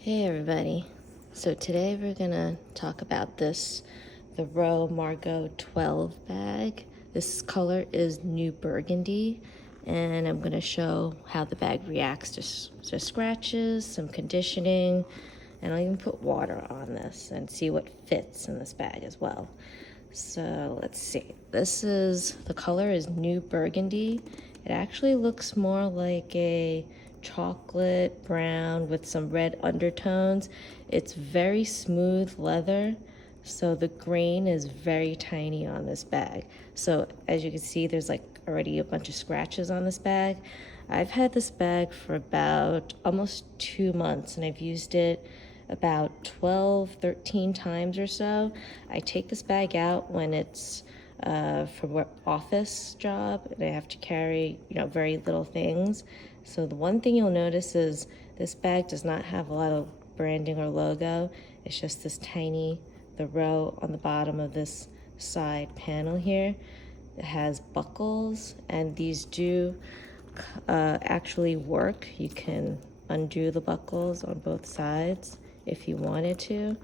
Hey everybody. So today we're gonna talk about the Margaux 12 bag. This color is New Burgundy, and I'm gonna show how the bag reacts to scratches, some conditioning, and I'll even put water on this and see what fits in this bag as well. So let's see. The color is New Burgundy. It actually looks more like a chocolate brown with some red undertones. It's very smooth leather, so the grain is very tiny on this bag. So as you can see, there's like already a bunch of scratches on this bag. I've had this bag for about almost 2 months, and I've used it about 12, 13 times or so. I take this bag out when it's for office job and I have to carry, very little things. So the one thing you'll notice is this bag does not have a lot of branding or logo. It's just the row on the bottom of this side panel here. It has buckles, and these do actually work. You can undo the buckles on both sides if you wanted to.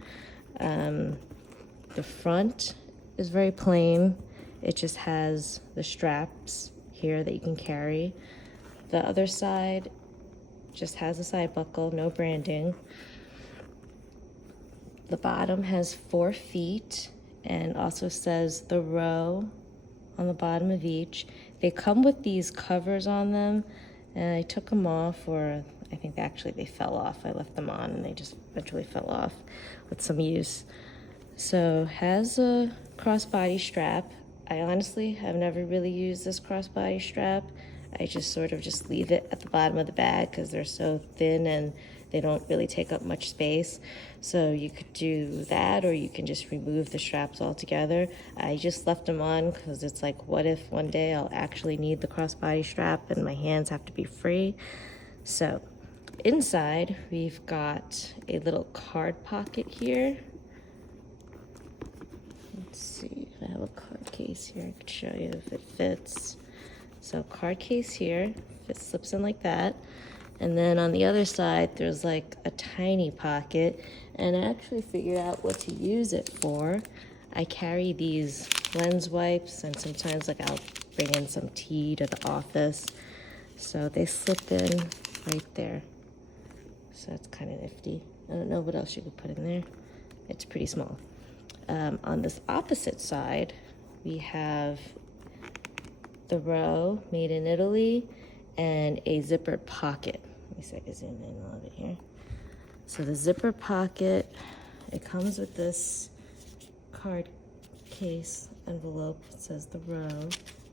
The front is very plain. It just has the straps here that you can carry. The other side just has a side buckle, no branding. The bottom has 4 feet and also says the row on the bottom of each. They come with these covers on them, and I took them off, or I think actually they fell off. I left them on and they just eventually fell off with some use. So has a crossbody strap. I honestly have never really used this crossbody strap. I just sort of just leave it at the bottom of the bag because they're so thin and they don't really take up much space. So you could do that, or you can just remove the straps altogether. I just left them on because it's like, what if one day I'll actually need the crossbody strap and my hands have to be free? So inside we've got a little card pocket here. Let's see if I have a card case here. I could show you if it fits. So card case here, it slips in like that. And then on the other side, there's like a tiny pocket. And I actually figured out what to use it for. I carry these lens wipes, and sometimes like I'll bring in some tea to the office. So they slip in right there. So it's kind of nifty. I don't know what else you could put in there. It's pretty small. On this opposite side, we have the row made in Italy and a zippered pocket. Let me see if I can zoom in a little bit here. So the zipper pocket, it comes with this card case envelope. It says the row.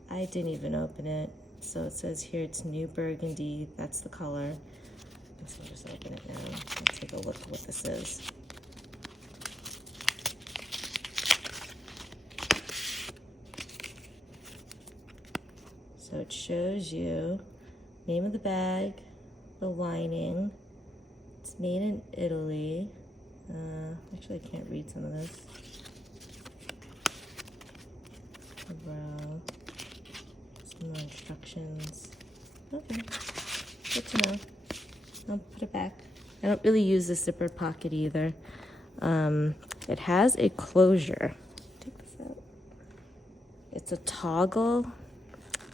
I didn't even open it. So it says here it's New Burgundy. That's the color. I guess I'll just open it now. Let's take a look at what this is. So it shows you name of the bag, the lining. It's made in Italy. Actually, I can't read some of this. The row. Some more instructions. Okay, good to know. I'll put it back. I don't really use the zippered pocket either. It has a closure. Take this out. It's a toggle.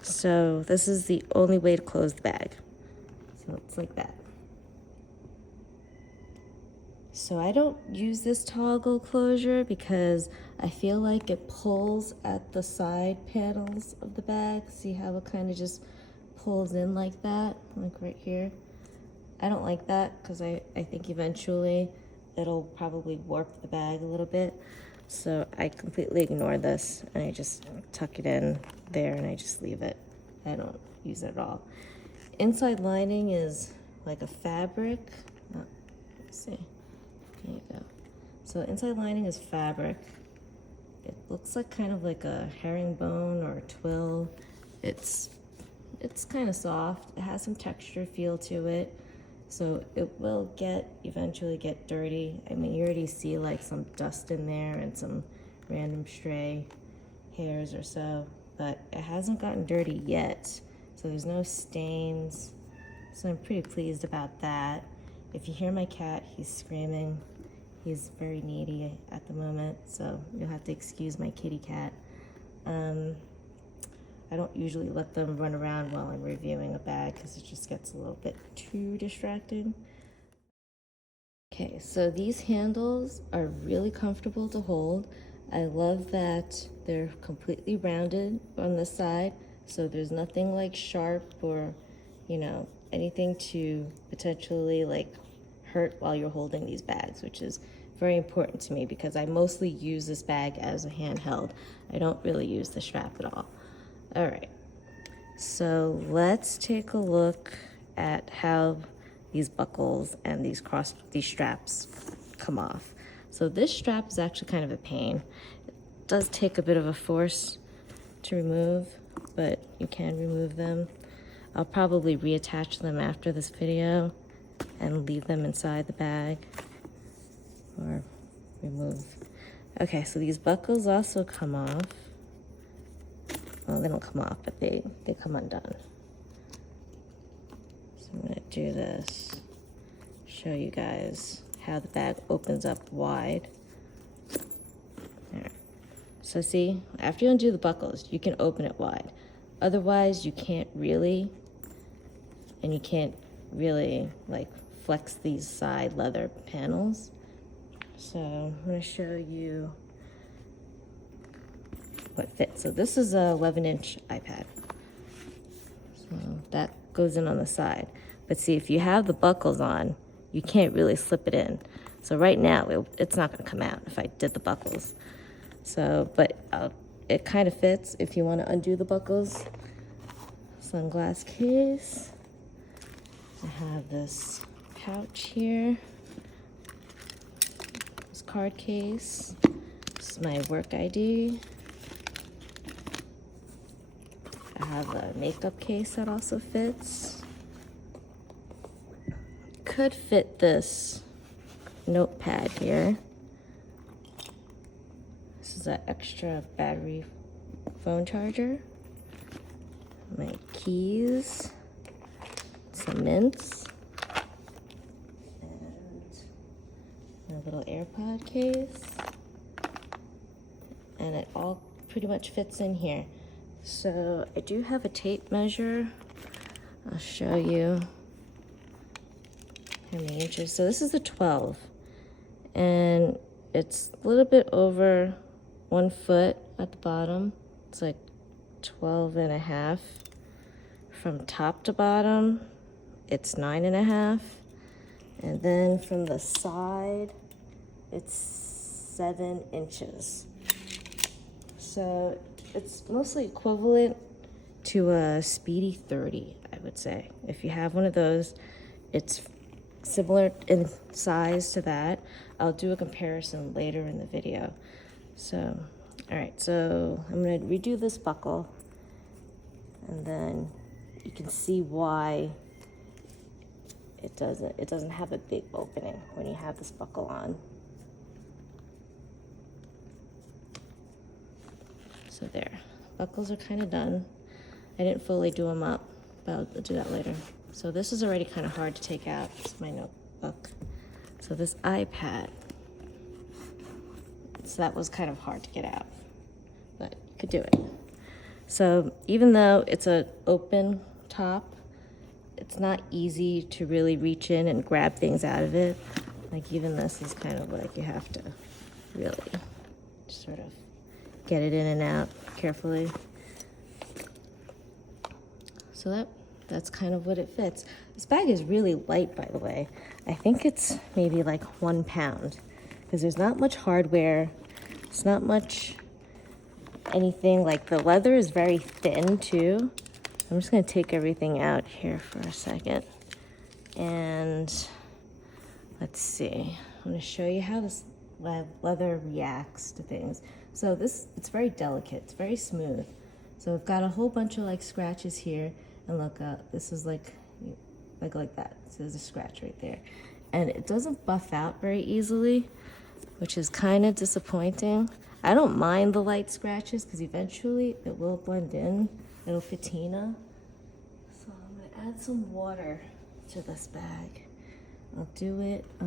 So this is the only way to close the bag. So it's like that. So I don't use this toggle closure because I feel like it pulls at the side panels of the bag. See how it kind of just pulls in like that, like right here? I don't like that because I think eventually it'll probably warp the bag a little bit. So I completely ignore this and I just tuck it in there and I just leave it. I don't use it at all. Inside lining is like a fabric. Let's see. There you go. So inside lining is fabric. It looks like kind of like a herringbone or a twill. It's kind of soft. It has some texture feel to it. So it will eventually get dirty. I mean, you already see like some dust in there and some random stray hairs or so, but it hasn't gotten dirty yet. So there's no stains. So I'm pretty pleased about that. If you hear my cat, he's screaming. He's very needy at the moment, so you'll have to excuse my kitty cat. I don't usually let them run around while I'm reviewing a bag because it just gets a little bit too distracting. Okay, so these handles are really comfortable to hold. I love that they're completely rounded on this side, so there's nothing like sharp or, you know, anything to potentially like hurt while you're holding these bags, which is very important to me because I mostly use this bag as a handheld. I don't really use the strap at all. All right, so let's take a look at how these buckles and these straps come off. So this strap is actually kind of a pain. It does take a bit of a force to remove, but you can remove them. I'll probably reattach them after this video and leave them inside the bag or remove. Okay, so these buckles also come off. Well, they don't come off, but they come undone. So I'm gonna do this, show you guys how the bag opens up wide. There. So see, after you undo the buckles, you can open it wide. Otherwise, you can't really, and you can't really like flex these side leather panels. So I'm gonna show you what fits. So this is a 11-inch iPad. So that goes in on the side. But see, if you have the buckles on, you can't really slip it in. So right now, it's not gonna come out if I did the buckles. So, but it kind of fits if you wanna undo the buckles. Sunglass case. I have this pouch here. This card case. This is my work ID. I have a makeup case that also fits. Could fit this notepad here. This is an extra battery phone charger. My keys, some mints, and my little AirPod case. And it all pretty much fits in here. So I do have a tape measure. I'll show you how many inches. So this is a 12, and it's a little bit over 1 foot at the bottom. It's like 12.5. From top to bottom, it's 9.5. And then from the side, it's 7 inches. So it's mostly equivalent to a Speedy 30, I would say. If you have one of those, it's similar in size to that. I'll do a comparison later in the video. So, all right, so I'm gonna redo this buckle, and then you can see why it doesn't have a big opening when you have this buckle on. So there, buckles are kind of done. I didn't fully do them up, but I'll do that later. So this is already kind of hard to take out. It's my notebook. So this iPad, so that was kind of hard to get out, but you could do it. So even though it's an open top, it's not easy to really reach in and grab things out of it. Like even this is kind of like you have to really sort of get it in and out carefully. So that's kind of what it fits. This bag is really light, by the way. I think it's maybe like 1 pound because there's not much hardware. It's not much anything. Like the leather is very thin too. I'm just gonna take everything out here for a second. And let's see. I'm gonna show you how this leather reacts to things. So it's very delicate, it's very smooth. So I've got a whole bunch of like scratches here, and look, this is like that. So there's a scratch right there. And it doesn't buff out very easily, which is kind of disappointing. I don't mind the light scratches because eventually it will blend in. It'll patina. So I'm gonna add some water to this bag. I'll do it, so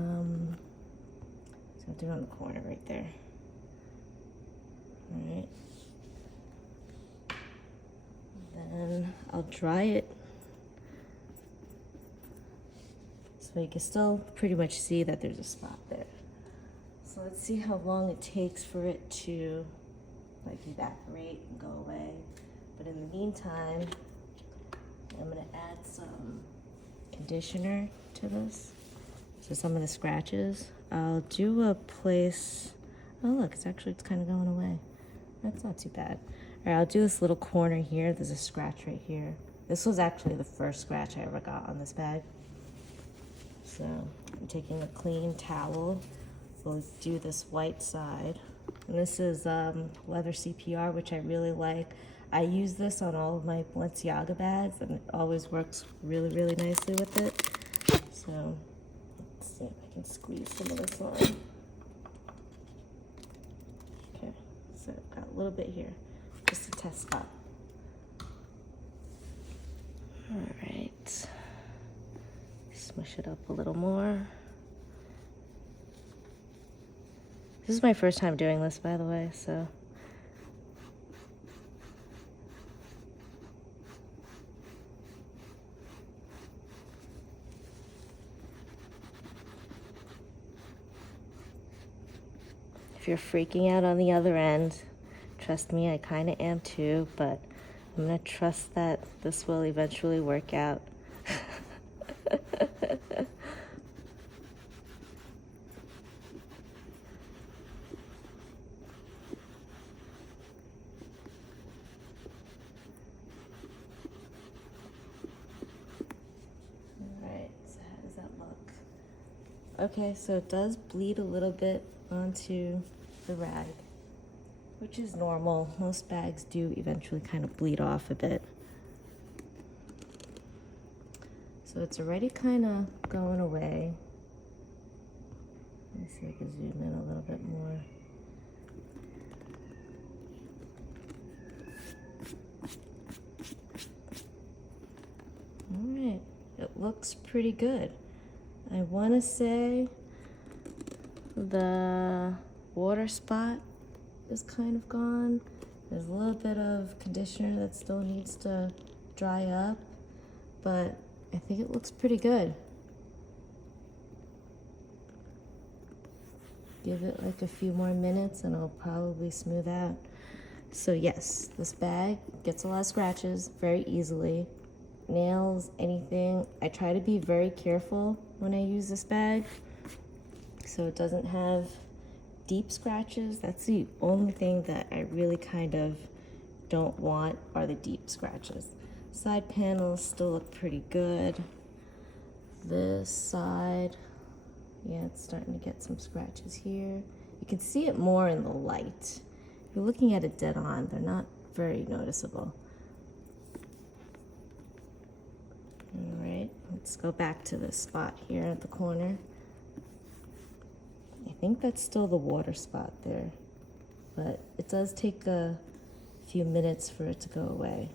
I'll do it on the corner right there. All right. Then I'll dry it. So you can still pretty much see that there's a spot there. So let's see how long it takes for it to like evaporate and go away. But in the meantime, I'm gonna add some conditioner to this. So some of the scratches, I'll do a place, oh look, it's kind of going away. That's not too bad. All right, I'll do this little corner here. There's a scratch right here. This was actually the first scratch I ever got on this bag. So I'm taking a clean towel. We'll do this white side. And this is leather CPR, which I really like. I use this on all of my Balenciaga bags, and it always works really, really nicely with it. So let's see if I can squeeze some of this on. Okay, so I've got a little bit here, just a test spot. All right, smush it up a little more. This is my first time doing this, by the way, so. If you're freaking out on the other end, trust me, I kind of am too, but I'm gonna trust that this will eventually work out. Okay, so it does bleed a little bit onto the rag, which is normal. Most bags do eventually kind of bleed off a bit. So it's already kind of going away. Let me see if I can zoom in a little bit more. All right, it looks pretty good. I want to say the water spot is kind of gone. There's a little bit of conditioner that still needs to dry up, but I think it looks pretty good. Give it like a few more minutes and it'll probably smooth out. So yes, this bag gets a lot of scratches very easily. Nails, anything. I try to be very careful when I use this bag so it doesn't have deep scratches. That's the only thing that I really kind of don't want are the deep scratches. Side panels still look pretty good. This side, yeah, it's starting to get some scratches here. You can see it more in the light. If you're looking at it dead on, they're not very noticeable. All right, let's go back to this spot here at the corner. I think that's still the water spot there, but it does take a few minutes for it to go away,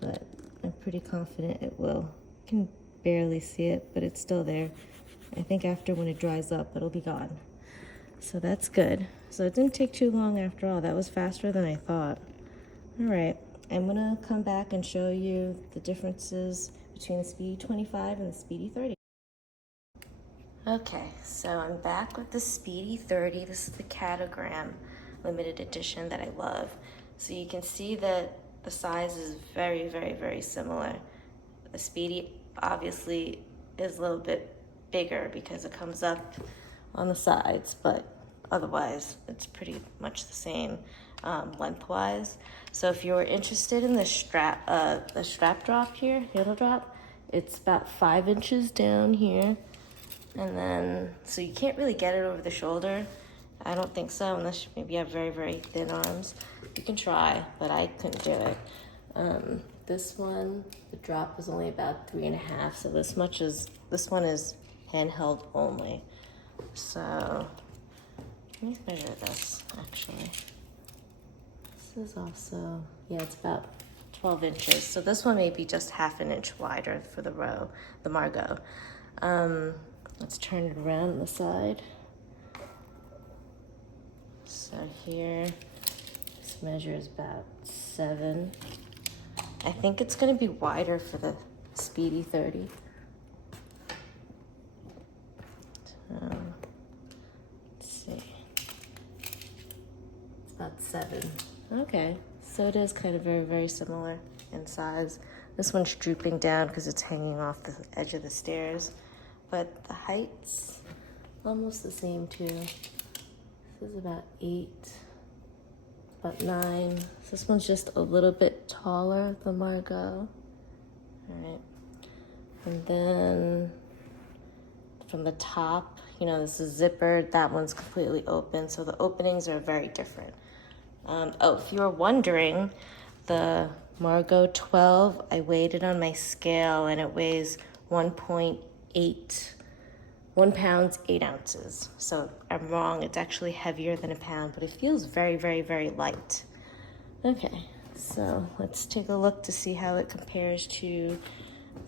but I'm pretty confident it will. You can barely see it, but it's still there. I think after when it dries up, it'll be gone. So that's good. So it didn't take too long after all. That was faster than I thought. All right, I'm gonna come back and show you the differences between the Speedy 25 and the Speedy 30. Okay, so I'm back with the Speedy 30. This is the Catagram limited edition that I love. So you can see that the size is very, very, very similar. The Speedy obviously is a little bit bigger because it comes up on the sides, but otherwise it's pretty much the same lengthwise. So if you're interested in the strap drop here, handle drop, it's about 5 inches down here. And then, so you can't really get it over the shoulder. I don't think so, unless maybe you have very, very thin arms. You can try, but I couldn't do it. This one, the drop was only about 3.5, so this one is handheld only. So, let me measure this, actually. This is also, yeah, it's about 12 inches. So this one may be just 1/2 inch wider for the Margaux. Let's turn it around on the side. So here, this measures about 7. I think it's gonna be wider for the Speedy 30. Let's see. It's about 7. Okay, so it is kind of very, very similar in size. This one's drooping down because it's hanging off the edge of the stairs, but the height's almost the same too. This is about 8, about 9. So this one's just a little bit taller than Margaux. All right, and then from the top, you know, this is zippered, that one's completely open, so the openings are very different. Oh, if you were wondering, the Margaux 12, I weighed it on my scale and it weighs 1.8, 1 pound, 8 ounces. So I'm wrong, it's actually heavier than a pound, but it feels very, very, very light. Okay, so let's take a look to see how it compares to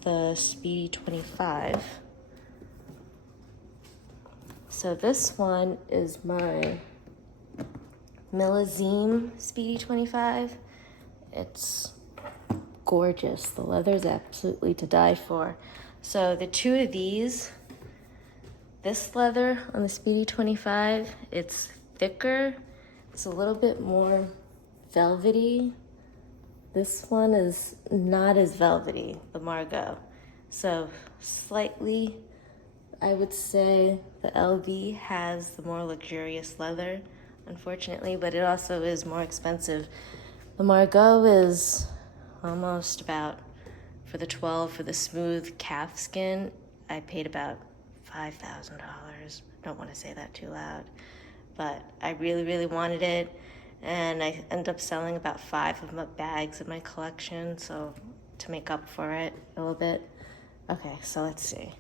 the Speedy 25. So this one is my Millazime Speedy 25. It's gorgeous. The leather's absolutely to die for. So the two of these, this leather on the Speedy 25, it's thicker. It's a little bit more velvety. This one is not as velvety, the Margaux. So slightly, I would say the LV has the more luxurious leather, unfortunately, but it also is more expensive. The Margaux is almost about, for the 12, for the smooth calf skin, I paid about $5,000. Don't want to say that too loud, but I really, really wanted it, and I ended up selling about 5 of my bags in my collection, so to make up for it a little bit. Okay, so let's see.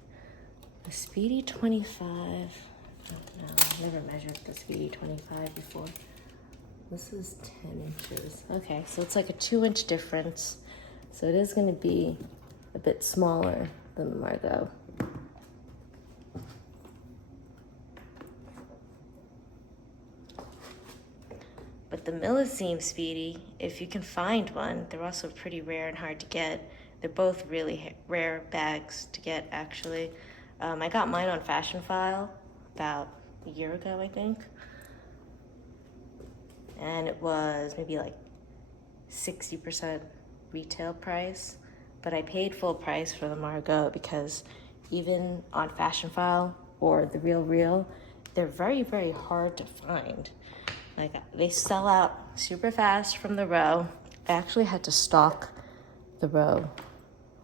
The Speedy 25, no, I've never measured the Speedy 25 before. This is 10 inches. Okay, so it's like a 2-inch difference. So it is gonna be a bit smaller than the Margaux. But the Millazime Speedy, if you can find one, they're also pretty rare and hard to get. They're both really rare bags to get, actually. I got mine on Fashion File about a year ago, I think. And it was maybe like 60% retail price. But I paid full price for the Margaux because even on Fashion File or the Real, they're very, very hard to find. Like, they sell out super fast from the Row. I actually had to stalk the Row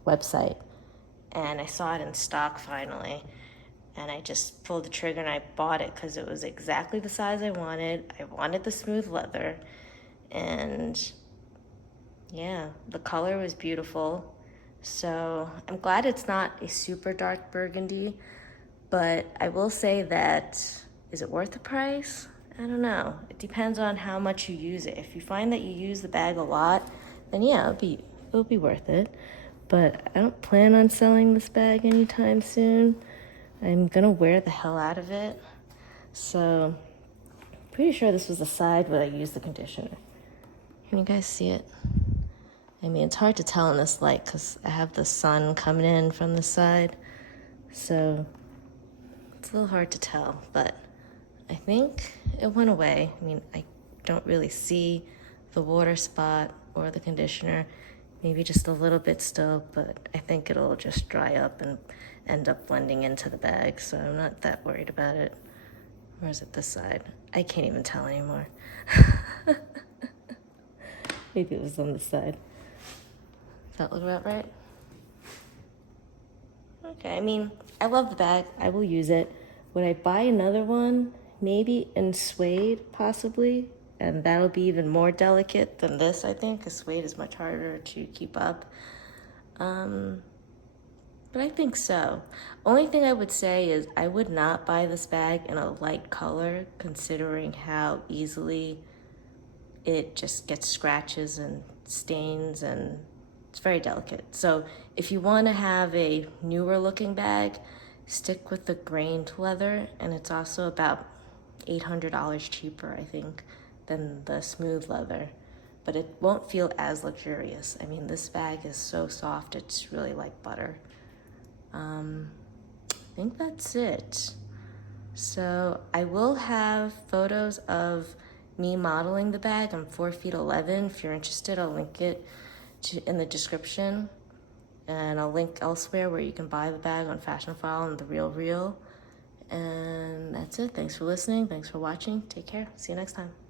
website, and I saw it in stock finally, and I just pulled the trigger and I bought it because it was exactly the size I wanted. I wanted the smooth leather, and yeah, the color was beautiful. So I'm glad it's not a super dark burgundy, but I will say that, is it worth the price? I don't know. It depends on how much you use it. If you find that you use the bag a lot, then yeah, it'll be worth it. But I don't plan on selling this bag anytime soon. I'm gonna wear the hell out of it. So, pretty sure this was the side where I used the conditioner. Can you guys see it? I mean, it's hard to tell in this light because I have the sun coming in from the side. So, it's a little hard to tell, but I think it went away. I mean, I don't really see the water spot or the conditioner, maybe just a little bit still, but I think it'll just dry up and end up blending into the bag, so I'm not that worried about it. Or is it this side? I can't even tell anymore. Maybe it was on this side. Does that look about right? Okay, I mean, I love the bag. I will use it. Would I buy another one? Maybe in suede, possibly, and that'll be even more delicate than this, I think, because suede is much harder to keep up. But I think so. Only thing I would say is I would not buy this bag in a light color, considering how easily it just gets scratches and stains, and it's very delicate. So if you want to have a newer looking bag, stick with the grained leather, and it's also about $800 cheaper, I think, than the smooth leather. But it won't feel as luxurious. I mean, this bag is so soft, it's really like butter. I think that's it. So I will have photos of me modeling the bag. I'm 4'11". If you're interested, I'll link it in the description. And I'll link elsewhere where you can buy the bag on Fashionphile and The Real Real. And that's it. Thanks for listening. Thanks for watching. Take care. See you next time.